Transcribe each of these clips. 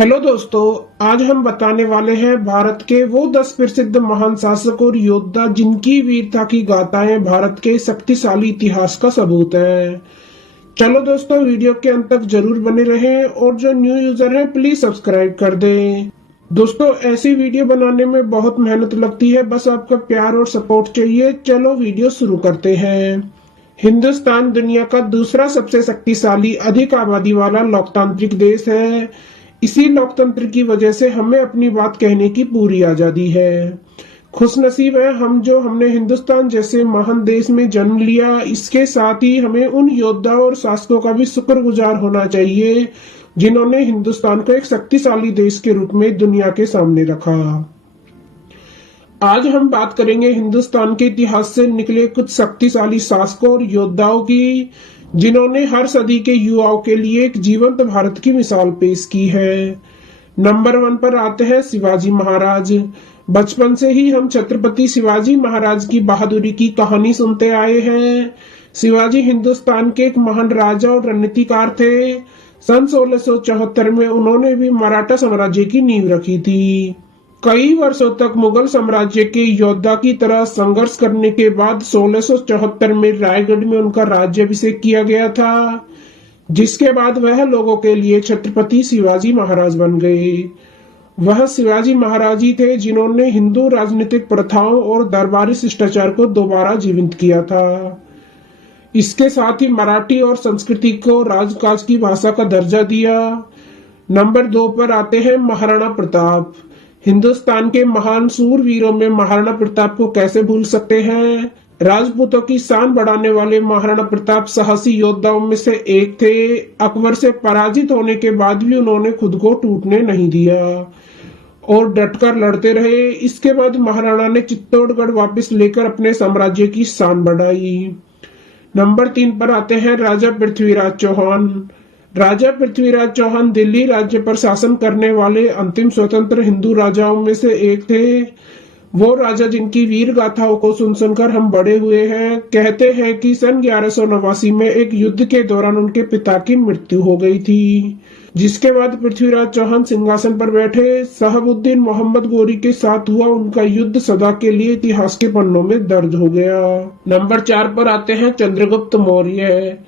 Hello दोस्तों, आज हम बताने वाले हैं भारत के वो 10 प्रसिद्ध महान शासक और योद्धा जिनकी वीरता की गाथाएं भारत के शक्तिशाली इतिहास का सबूत है। चलो दोस्तों, वीडियो के अंत तक जरूर बने रहें और जो न्यू यूजर हैं प्लीज सब्सक्राइब कर दें। दोस्तों, ऐसी वीडियो बनाने में बहुत मेहनत लगती है, बस आपका प्यार और सपोर्ट चाहिए। चलो वीडियो शुरू करते हैं। हिंदुस्तान दुनिया का दूसरा सबसे शक्तिशाली, अधिक आबादी वाला लोकतांत्रिक देश है। इसी लोकतंत्र की वजह से हमें अपनी बात कहने की पूरी आजादी है। खुशनसीब है हम जो हमने हिंदुस्तान जैसे महान देश में जन्म लिया। इसके साथ ही हमें उन योद्धा और शासकों का भी शुक्रगुजार होना चाहिए जिन्होंने हिंदुस्तान को एक शक्तिशाली देश के रूप में दुनिया के सामने रखा। आज हम बात करेंगे हिंदुस्तान के इतिहास से निकले कुछ शक्तिशाली शासकों और योद्धाओं की, जिन्होंने हर सदी के युवाओं के लिए एक जीवंत भारत की मिसाल पेश की है। नंबर 1 पर आते हैं शिवाजी महाराज। बचपन से ही हम छत्रपति शिवाजी महाराज की बहादुरी की कहानी सुनते आए हैं। शिवाजी हिंदुस्तान के एक महान राजा और रणनीतिकार थे। सन 1674 में उन्होंने भी मराठा साम्राज्य की नींव रखी थी। कई वर्षों तक मुगल साम्राज्य के योद्धा की तरह संघर्ष करने के बाद 1674 में रायगढ़ में उनका राज्याभिषेक किया गया था, जिसके बाद वह लोगों के लिए छत्रपति शिवाजी महाराज बन गए। वह शिवाजी महाराज ही थे जिन्होंने हिंदू राजनीतिक प्रथाओं और दरबारी शिष्टाचार को दोबारा जीवित किया था। इसके साथ ही मराठी और संस्कृति को राजकाज की भाषा का दर्जा दिया। नंबर 2 पर आते हैं महाराणा प्रताप। हिंदुस्तान के महान सूरवीरों में महाराणा प्रताप को कैसे भूल सकते हैं। राजपूतों की शान बढ़ाने वाले महाराणा प्रताप साहसी योद्धाओं में से एक थे। अकबर से पराजित होने के बाद भी उन्होंने खुद को टूटने नहीं दिया और डटकर लड़ते रहे। इसके बाद महाराणा ने चित्तौड़गढ़ वापस लेकर अपने साम्राज्य की शान बढ़ाई। नंबर 3 पर आते हैं राजा पृथ्वीराज चौहान। राजा पृथ्वीराज चौहान दिल्ली राज्य पर शासन करने वाले अंतिम स्वतंत्र हिंदू राजाओं में से एक थे। वो राजा जिनकी वीर गाथाओं को सुन सुनकर हम बड़े हुए हैं। कहते हैं कि सन 1189 में एक युद्ध के दौरान उनके पिता की मृत्यु हो गई थी, जिसके बाद पृथ्वीराज चौहान सिंहासन पर बैठे। शहाबुद्दीन मोहम्मद गोरी के साथ हुआ उनका युद्ध सदा के लिए इतिहास के पन्नों में दर्ज हो गया। नंबर 4 पर आते हैं चंद्रगुप्त मौर्य।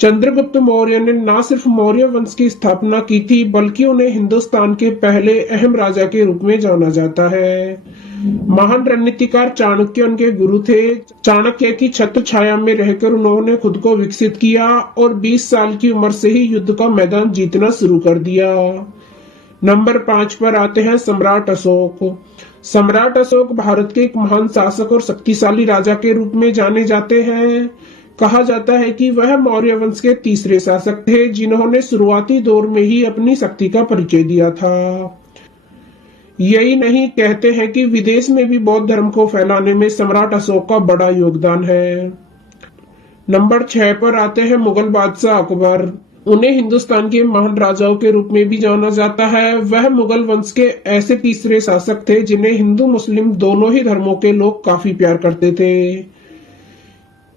चंद्रगुप्त मौर्य ने न सिर्फ मौर्य वंश की स्थापना की थी, बल्कि उन्हें हिंदुस्तान के पहले अहम राजा के रूप में जाना जाता है। महान रणनीतिकार चाणक्य उनके गुरु थे। चाणक्य की छत्र छाया में रहकर उन्होंने खुद को विकसित किया और 20 साल की उम्र से ही युद्ध का मैदान जीतना शुरू कर दिया। नंबर 5 पर आते हैं सम्राट अशोक। सम्राट अशोक भारत के एक महान शासक और शक्तिशाली राजा के रूप में जाने जाते हैं। कहा जाता है कि वह मौर्य वंश के तीसरे शासक थे जिन्होंने शुरुआती दौर में ही अपनी शक्ति का परिचय दिया था। यही नहीं, कहते हैं कि विदेश में भी बौद्ध धर्म को फैलाने में सम्राट अशोक का बड़ा योगदान है। नंबर 6 पर आते हैं मुगल बादशाह अकबर। उन्हें हिंदुस्तान के महान राजाओं के रूप में भी जाना जाता है। वह मुगल वंश के ऐसे तीसरे शासक थे जिन्हें हिंदू मुस्लिम दोनों ही धर्मों के लोग काफी प्यार करते थे।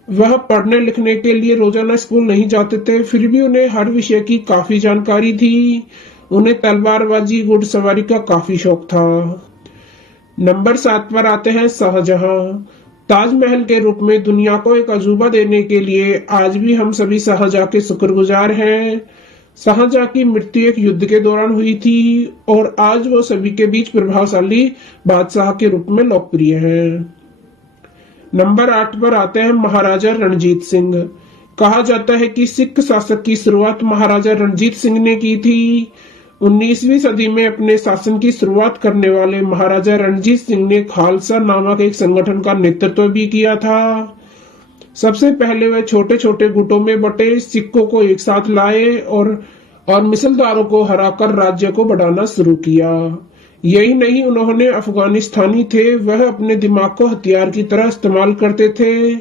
वह पढ़ने लिखने के लिए रोजाना स्कूल नहीं जाते थे, फिर भी उन्हें हर विषय की काफी जानकारी थी। उन्हें तलवारबाजी, घुड़सवारी का काफी शौक था। नंबर 7 पर आते हैं शाहजहां। ताजमहल के रूप में दुनिया को एक अजूबा देने के लिए आज भी हम सभी शाहजहां के शुक्रगुजार हैं। शाहजहां की मृत्यु एक युद्ध के दौरान हुई थी और आज वो सभी के बीच प्रभावशाली बादशाह के रूप में लोकप्रिय है। नंबर 8 पर आते हैं महाराजा रणजीत सिंह। कहा जाता है कि सिख शासक की शुरुआत महाराजा रणजीत सिंह ने की थी। 19वीं सदी में अपने शासन की शुरुआत करने वाले महाराजा रणजीत सिंह ने खालसा नामक एक संगठन का नेतृत्व भी किया था। सबसे पहले वह छोटे छोटे गुटों में बटे सिखों को एक साथ लाए और मिसलदारों को हराकर राज्य को बढ़ाना शुरू किया। यही नहीं, उन्होंने अफगानिस्तानी थे, वह अपने दिमाग को हथियार की तरह इस्तेमाल करते थे,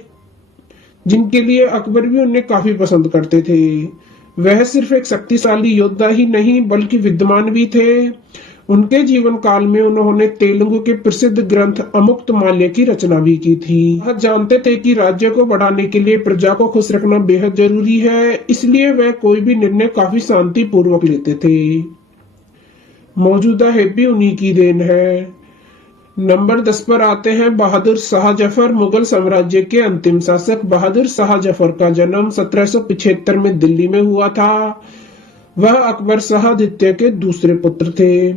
जिनके लिए अकबर भी उन्हें काफी पसंद करते थे। वह सिर्फ एक शक्तिशाली योद्धा ही नहीं बल्कि विद्वान भी थे। उनके जीवन काल में उन्होंने तेलुगु के प्रसिद्ध ग्रंथ अमुक्तमाल्य की रचना भी की थी। वह जानते थे कि राज्य को बढ़ाने के लिए प्रजा को खुश रखना बेहद जरूरी है, इसलिए वह कोई भी निर्णय काफी शांति पूर्वक लेते थे। मौजूदा है भी उन्हीं की देन है। नंबर 10 पर आते हैं बहादुर शाह जफर, मुगल साम्राज्य के अंतिम शासक। बहादुर शाह जफर का जन्म 1775 में दिल्ली में हुआ था। वह अकबर शाह द्वितीय के दूसरे पुत्र थे।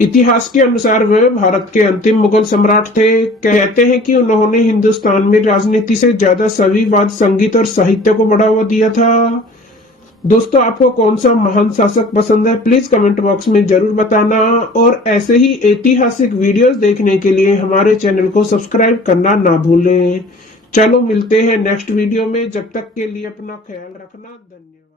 इतिहास के अनुसार वे भारत के अंतिम मुगल सम्राट थे। कहते हैं कि उन्होंने हिंदुस्तान में राजनीति से ज्यादा सभीवाद, संगीत और साहित्य को बढ़ावा दिया था। दोस्तों, आपको कौन सा महान शासक पसंद है, प्लीज कमेंट बॉक्स में जरूर बताना। और ऐसे ही ऐतिहासिक वीडियोस देखने के लिए हमारे चैनल को सब्सक्राइब करना ना भूलें। चलो मिलते हैं नेक्स्ट वीडियो में, जब तक के लिए अपना ख्याल रखना। धन्यवाद।